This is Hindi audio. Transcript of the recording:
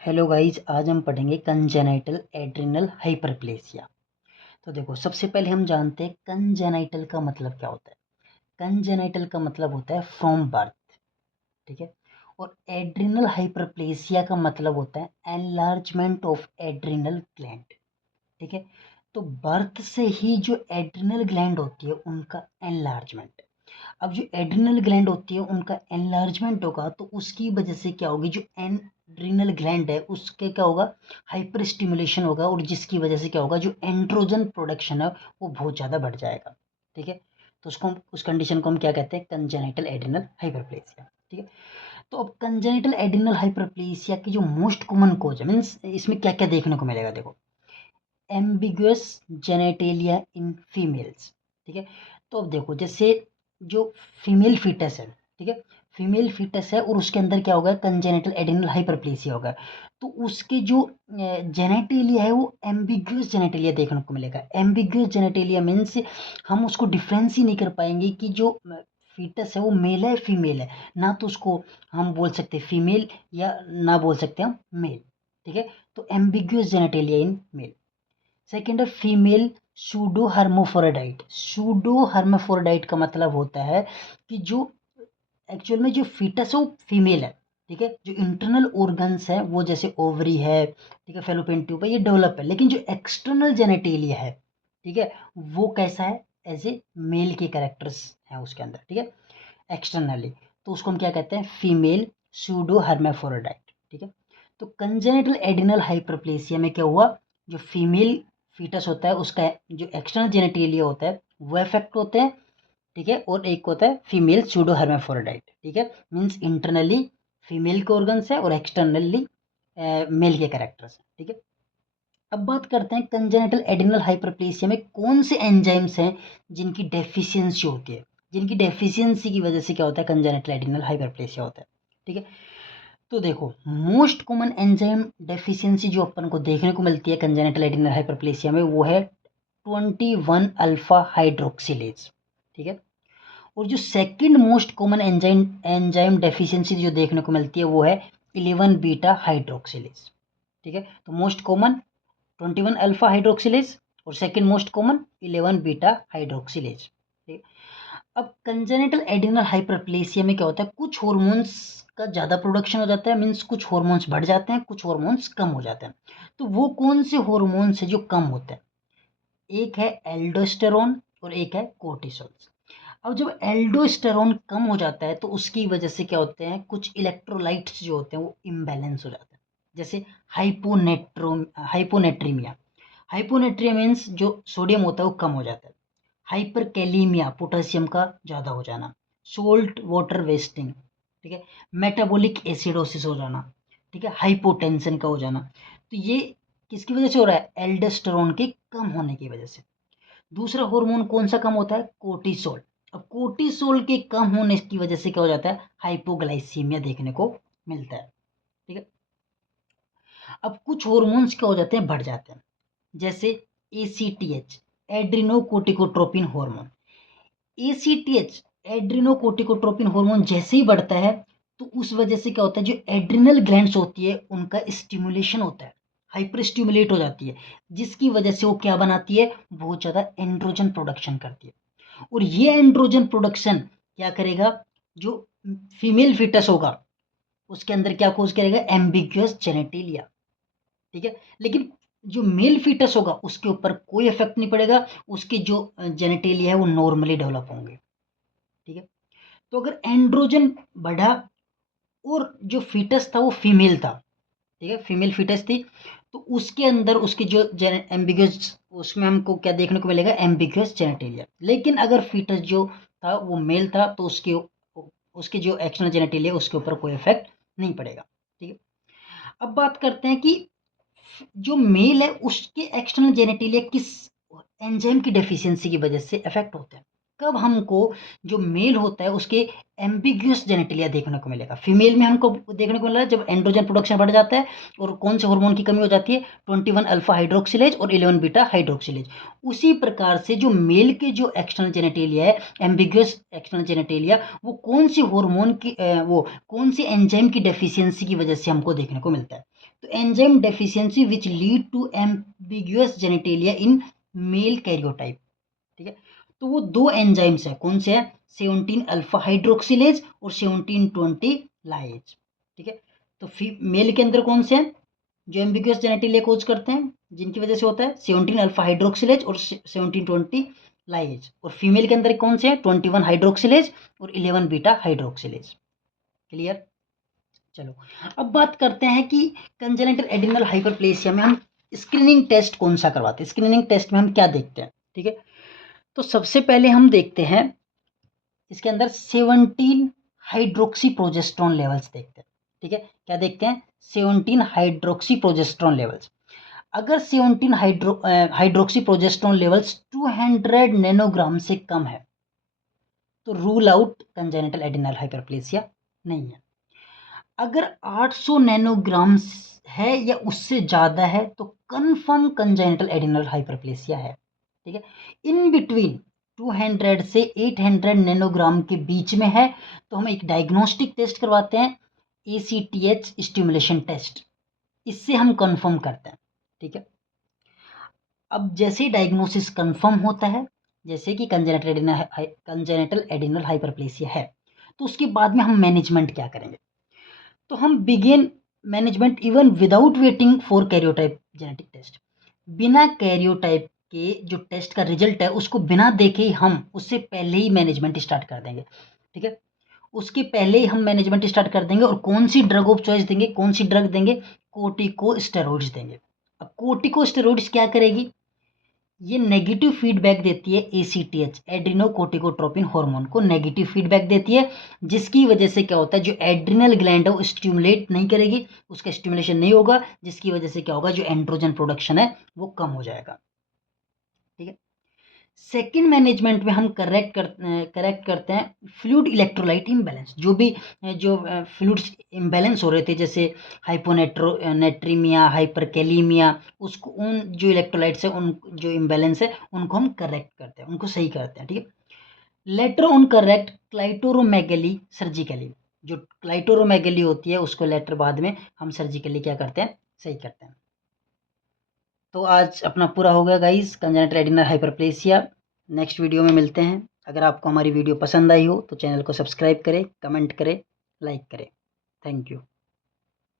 हेलो गाइज, आज हम पढ़ेंगे कंजेनाइटल एड्रिनल हाइपरप्लेसिया। तो देखो, सबसे पहले हम जानते हैं कंजेनाइटल का मतलब क्या होता है। कंजेनाइटल का मतलब होता है फ्रॉम बर्थ, ठीक है। और एड्रिनल हाइपरप्लेसिया का मतलब होता है एनलार्जमेंट ऑफ एड्रिनल ग्लैंड, ठीक है। तो बर्थ से ही जो एड्रिनल ग्लैंड होती है उनका एनलार्जमेंट। अब जो एड्रिनल ग्लैंड होती है उनका एनलार्जमेंट होगा तो उसकी वजह से क्या होगी, जो एड्रिनल ग्लैंड है उसके क्या होगा, हाइपर स्टिमुलेशन होगा, और जिसकी वजह से क्या होगा, जो एंड्रोजन प्रोडक्शन है वो बहुत ज़्यादा बढ़ जाएगा, ठीक है। तो उस कंडीशन को हम क्या कहते हैं, कंजेनिटल एड्रिनल हाइपरप्लेसिया, ठीक है। तो अब कंजेनिटल एड्रिनल हाइपरप्लेसिया की जो मोस्ट कॉमन कोज है, मीन्स इसमें क्या क्या देखने को मिलेगा, देखो। एम्बिगुअस जेनेटेलिया इन फीमेल्स, ठीक है। तो अब देखो, जैसे जो फीमेल फीटस है, ठीक है, फीमेल फीटस है और उसके अंदर क्या होगा, कंजेनिटल एड्रिनल हाइपरप्लेसिया होगा। तो उसके जो जेनेटेलिया है वो एम्बिगुअस जेनेटेलिया देखने को मिलेगा। एम्बिगुअस जेनेटेलिया मीन्स हम उसको डिफरेंस ही नहीं कर पाएंगे कि जो फीटस है वो मेल है फीमेल है। ना तो उसको हम बोल सकते फीमेल या ना बोल सकते हम मेल, ठीक है। तो ambiguous genitalia in male. Second है फीमेल सूडो हर्मोफोरोडाइट। सूडो हर्मोफोरोडाइट का मतलब होता है कि जो एक्चुअल में जो फीटस है वो फीमेल है, ठीक है। जो इंटरनल ऑर्गन्स है वो जैसे ओवरी है, ठीक है, फेलोपियन ट्यूब है, ये डेवलप है। लेकिन जो एक्सटर्नल जेनेटेलिया है, ठीक है, वो कैसा है, एज ए मेल के कैरेक्टर्स हैं उसके अंदर, ठीक है, एक्सटर्नली। तो उसको हम क्या कहते हैं, फीमेल सूडो हर्माफ्रोडाइट, ठीक है। तो कंजेनिटल एड्रिनल हाइपरप्लेसिया में क्या हुआ, जो फीमेल फीटस होता है उसका जो एक्सटर्नल जेनेटेलिया होता है वो इफेक्ट होते हैं, ठीक है। और एक होता है फीमेल सूडो हर्माफ्रोडाइट, ठीक है, मीन्स इंटरनली फीमेल के ऑर्गन्स है और एक्सटर्नली मेल के कैरेक्टर्स हैं, ठीक है। अब बात करते हैं कंजेनिटल एड्रिनल हाइपरप्लेसिया में कौन से एंजाइम्स हैं जिनकी डेफिशिएंसी होती है, जिनकी डेफिशिएंसी की वजह से क्या होता है, कंजेनिटल एड्रिनल हाइपरप्लेसिया होता है, ठीक है। तो देखो, मोस्ट कॉमन एंजाइम डेफिशिएंसी जो अपन को देखने को मिलती है कंजेनिटल एड्रिनल हाइपरप्लेसिया में वो है 21 अल्फा हाइड्रोक्सिलेज, ठीक है। और जो second most common enzyme enzyme deficiency जो देखने को मिलती है वो है 11 बीटा हाइड्रोक्सिलेज, ठीक है। तो मोस्ट कॉमन 21 अल्फा हाइड्रोक्सिलेज और second most common 11 beta hydroxylase, ठीक। अब कंजेनिटल एड्रिनल हाइपरप्लेसिया में क्या होता है, कुछ हॉर्मोन्स का ज़्यादा प्रोडक्शन हो जाता है, मीन्स कुछ हॉर्मोन्स बढ़ जाते हैं, कुछ हॉर्मोन्स कम हो जाते हैं। तो वो कौन से हॉर्मोन्स है जो कम होते हैं, एक है एल्डोस्टेरोन और एक है कोर्टिसोल। अब जब एल्डोस्टेरोन कम हो जाता है तो उसकी वजह से क्या होते हैं, कुछ इलेक्ट्रोलाइट्स जो होते हैं वो इम्बैलेंस हो जाते हैं, जैसे हाइपोनेट्रीमिया। हाइपोनेट्रिया मीन्स जो सोडियम होता है वो कम हो जाता है। हाइपरकैलीमिया, पोटेशियम का ज़्यादा हो जाना। सोल्ट वाटर वेस्टिंग, ठीक है। मेटाबॉलिक एसिडोसिस हो जाना, ठीक है। हाइपोटेंशन का हो जाना। तो ये किसकी वजह से हो रहा है, एल्डोस्टेरोन के कम होने की वजह से। दूसरा हार्मोन कौन सा कम होता है, कोर्टिसोल। अब कोर्टिसोल के कम होने की वजह से क्या हो जाता है, हाइपोग्लाइसीमिया देखने को मिलता है, ठीक है। अब कुछ हार्मोन्स क्या हो जाते हैं, बढ़ जाते हैं, जैसे एसीटीएच, एड्रिनोकोर्टिकोट्रोपिन हार्मोन। एसीटीएच, एड्रिनोकोर्टिकोट्रोपिन हार्मोन जैसे ही बढ़ता है तो उस वजह से क्या होता है, जो एड्रिनल ग्लैंड्स होती है उनका स्टिमुलेशन होता है, हाइपर स्टिमुलेट हो जाती है, जिसकी वजह से वो क्या बनाती है, बहुत ज़्यादा एंड्रोजन प्रोडक्शन करती है। और ये एंड्रोजन प्रोडक्शन क्या करेगा, जो फीमेल फिटस होगा उसके अंदर क्या कोज करेगा, एम्बिग्युअस जेनेटिलिया, ठीक है। लेकिन जो मेल फीटस होगा उसके ऊपर कोई इफेक्ट नहीं पड़ेगा, उसके जो जेनेटेलिया है वो नॉर्मली डेवलप होंगे, ठीक है। तो अगर एंड्रोजन बढ़ा और जो फीटस था वो फीमेल था, ठीक है, फीमेल फीटस थी, तो उसके अंदर उसके जो एम्बिगस, उसमें हमको क्या देखने को मिलेगा, एम्बिगस जेनेटेलिया। लेकिन अगर फीटस जो था वो मेल था तो उसके उसके जो एक्सटर्नल जेनेटेलिया उसके ऊपर कोई इफेक्ट नहीं पड़ेगा, ठीक है। अब बात करते हैं कि जो मेल है उसके एक्सटर्नल जेनेटेलिया किस एंजाइम की डेफिशिएंसी की वजह से इफेक्ट होते हैं। कब हमको जो मेल होता है उसके एम्बिग्यूस जेनेटेलिया देखने को मिलेगा, फीमेल में हमको देखने को मिला जब एंड्रोजन प्रोडक्शन बढ़ जाता है और कौन से हार्मोन की कमी हो जाती है, 21 अल्फा हाइड्रोक्सिलेज और 11 बीटा हाइड्रोक्सिलेज। उसी प्रकार से जो मेल के जो एक्सटर्नल जेनेटेलिया है, एम्बिग्यूस एक्सटर्नल जेनेटेलिया, वो कौन सी हार्मोन की वो कौन सी एंजाइम की डेफिशिएंसी की वजह से हमको देखने को मिलता है। तो enzyme deficiency which lead to ambiguous genitalia in male karyotype, ठीक है। तो वो दो एंजाइम्स है, कौन से है, 17 अल्फा हाइड्रोक्सिलेज और 1720 लाइज, ठीक है। तो मेल के अंदर कौन से हैं जो एम्बिगुअस जेनेटिलिया कोज करते हैं, जिनकी वजह से होता है 17 अल्फा हाइड्रोक्सिलेज और 1720 लाइज, और फीमेल के अंदर कौन से हैं 21 हाइड्रोक्सिलेज और 11 बीटा हाइड्रोक्सिलेज। क्लियर। चलो अब बात करते हैं कि कंजेनिटल एड्रिनल हाइपरप्लेसिया में हम स्क्रीनिंग टेस्ट कौन सा करवाते हैं। स्क्रीनिंग टेस्ट में हम क्या देखते हैं, ठीक है। तो सबसे पहले हम देखते हैं इसके अंदर 17 हाइड्रोक्सी प्रोजेस्ट्रॉन लेवल्स देखते हैं, ठीक है। क्या देखते हैं, 17 हाइड्रोक्सी प्रोजेस्ट्रॉन लेवल्स। अगर 17 हाइड्रोक्सी प्रोजेस्ट्रॉन लेवल्स 200 नैनोग्राम से कम है तो rule out congenital adrenal hyperplasia नहीं है। अगर 800 नैनोग्राम है या उससे ज़्यादा है तो कंफर्म कंजेनिटल एड्रिनल हाइपरप्लेसिया है, ठीक है। इन बिटवीन 200 से 800 नैनोग्राम के बीच में है तो हम एक डायग्नोस्टिक टेस्ट करवाते हैं, ACTH स्टिमुलेशन टेस्ट, इससे हम कंफर्म करते हैं, ठीक है। अब जैसे डायग्नोसिस कंफर्म होता है, जैसे कि कंजेनिटल एड्रिनल हाइपरप्लेसिया है, तो उसके बाद में हम मैनेजमेंट क्या करेंगे, तो हम begin management even without waiting for karyotype genetic test. बिना कैरियोटाइप के जो टेस्ट का रिजल्ट है उसको बिना देखे ही हम उससे पहले ही मैनेजमेंट स्टार्ट कर देंगे, ठीक है। उसके पहले ही हम मैनेजमेंट स्टार्ट कर देंगे और कौन सी ड्रग ऑफ चॉइस देंगे, कौन सी ड्रग देंगे, कोर्टिकोस्टेरॉइड्स देंगे। अब कोर्टिकोस्टेरॉइड्स क्या करेगी, ये नेगेटिव फीडबैक देती है ACTH एड्रिनोकोर्टिकोट्रोपिन हार्मोन को नेगेटिव फीडबैक देती है, जिसकी वजह से क्या होता है जो एड्रिनल ग्लैंड है वो स्टिमुलेट नहीं करेगी, उसका स्टिमुलेशन नहीं होगा, जिसकी वजह से क्या होगा जो एंड्रोजन प्रोडक्शन है वो कम हो जाएगा, ठीक है। सेकेंड मैनेजमेंट में हम करेक्ट करते हैं फ्लूइड इलेक्ट्रोलाइट इम्बैलेंस, जो भी जो फ्लूइड्स इम्बैलेंस हो रहे थे जैसे हाइपोनेट्रीमिया, हाइपरकैलीमिया, उसको उन जो इलेक्ट्रोलाइट्स है उन जो इम्बैलेंस है उनको हम करेक्ट करते हैं, उनको सही करते हैं, ठीक है। लेटर ऑन करेक्ट क्लाइटोरोमेगली सर्जिकली, जो क्लाइटोरोमेगली होती है उसको लेटर बाद में हम सर्जिकली क्या करते हैं, सही करते हैं। तो आज अपना पूरा हो गया guys congenital adrenal hyperplasia. Next video में मिलते हैं। अगर आपको हमारी वीडियो पसंद आई हो तो चैनल को सब्सक्राइब करें, कमेंट करें, लाइक करें। Thank you.